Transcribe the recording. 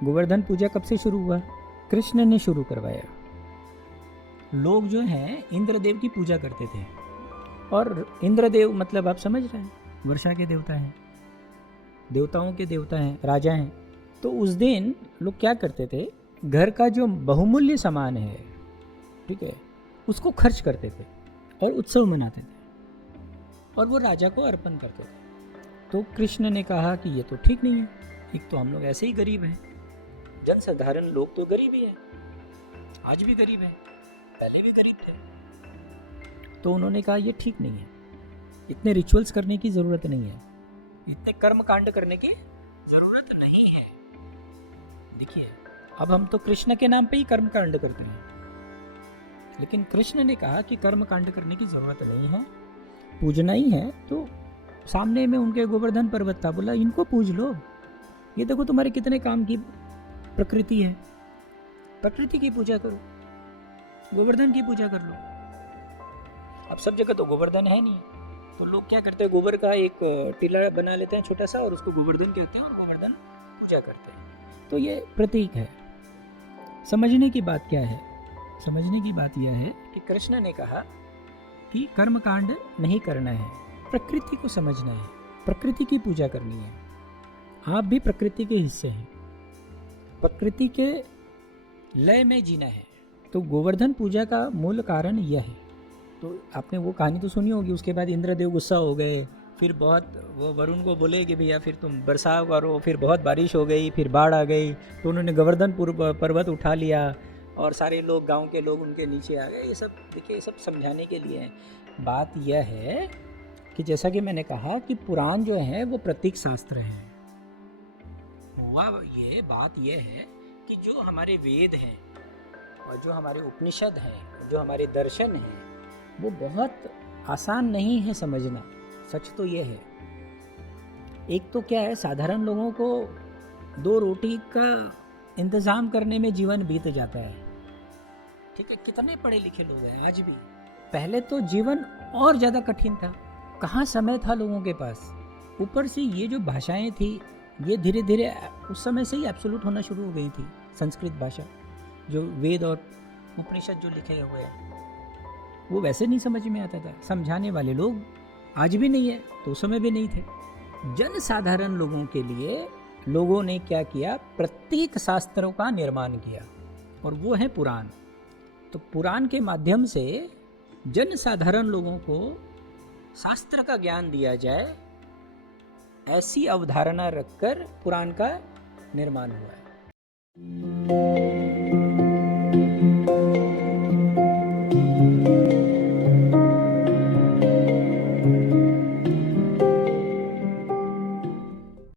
गोवर्धन पूजा कब से शुरू हुआ? कृष्ण ने शुरू करवाया। लोग जो हैं इंद्रदेव की पूजा करते थे, और इंद्रदेव मतलब आप समझ रहे हैं, वर्षा के देवता हैं, देवताओं के देवता हैं, राजा हैं। तो उस दिन लोग क्या करते थे, घर का जो बहुमूल्य सामान है, ठीक है, उसको खर्च करते थे और उत्सव मनाते थे और वो राजा को अर्पण करते थे। तो कृष्ण ने कहा कि ये तो ठीक नहीं है, एक तो हम लोग ऐसे ही गरीब हैं, जन साधारण लोग तो गरीब ही हैं, आज भी गरीब हैं, पहले भी गरीब थे। तो उन्होंने कहा ये ठीक नहीं है, इतने रिचुअल्स करने की ज़रूरत नहीं है, इतने कर्म कांड करने की ज़रूरत नहीं है। देखिए, अब हम तो कृष्ण के नाम पे ही कर्म कांड करते हैं, लेकिन कृष्ण ने कहा कि कर्म कांड करने की ज़रूरत नहीं है, पूजना ही है। तो सामने में उनके गोवर्धन पर्वत था, बोला इनको पूज लो, ये देखो तुम्हारे कितने काम की प्रकृति है, प्रकृति की पूजा करो, गोवर्धन की पूजा कर लो। अब सब जगह तो गोवर्धन है नहीं, तो लोग क्या करते हैं, गोबर का एक टीला बना लेते हैं छोटा सा, और उसको गोवर्धन कहते हैं और गोवर्धन पूजा करते हैं। तो ये प्रतीक है। समझने की बात क्या है? समझने की बात यह है कि कृष्ण ने कहा कि कर्म कांड नहीं करना है, प्रकृति को समझना है, प्रकृति की पूजा करनी है। आप भी प्रकृति के हिस्से हैं, प्रकृति के लय में जीना है। तो गोवर्धन पूजा का मूल कारण यह है। तो आपने वो कहानी तो सुनी होगी, उसके बाद इंद्रदेव गुस्सा हो गए, फिर बहुत वो वरुण को बोले कि भैया फिर तुम बरसा करो, फिर बहुत बारिश हो गई, फिर बाढ़ आ गई, तो उन्होंने गोवर्धन पर्वत उठा लिया और सारे लोग, गांव के लोग उनके नीचे आ गए। ये सब देखिए, ये सब समझाने के लिए है। बात यह है कि जैसा कि मैंने कहा कि पुराण जो है वो प्रतीक शास्त्र है। हुआ ये बात यह है कि जो हमारे वेद हैं और जो हमारे उपनिषद हैं, जो हमारे दर्शन हैं, वो बहुत आसान नहीं है समझना। सच तो ये है। एक तो क्या है, साधारण लोगों को 2 रोटी का इंतज़ाम करने में जीवन बीत जाता है, ठीक है। कितने पढ़े लिखे लोग हैं आज भी। पहले तो जीवन और ज़्यादा कठिन था, कहाँ समय था लोगों के पास। ऊपर से ये जो भाषाएं थी, ये धीरे धीरे उस समय से ही एब्सोल्यूट होना शुरू हो गई थी। संस्कृत भाषा, जो वेद और उपनिषद जो लिखे हुए हैं, वो वैसे नहीं समझ में आता था। समझाने वाले लोग आज भी नहीं है, तो उस समय भी नहीं थे। जन साधारण लोगों के लिए लोगों ने क्या किया, प्रतीक शास्त्रों का निर्माण किया, और वो है पुराण। तो पुराण के माध्यम से जन साधारण लोगों को शास्त्र का ज्ञान दिया जाए, ऐसी अवधारणा रखकर पुराण का निर्माण हुआ है।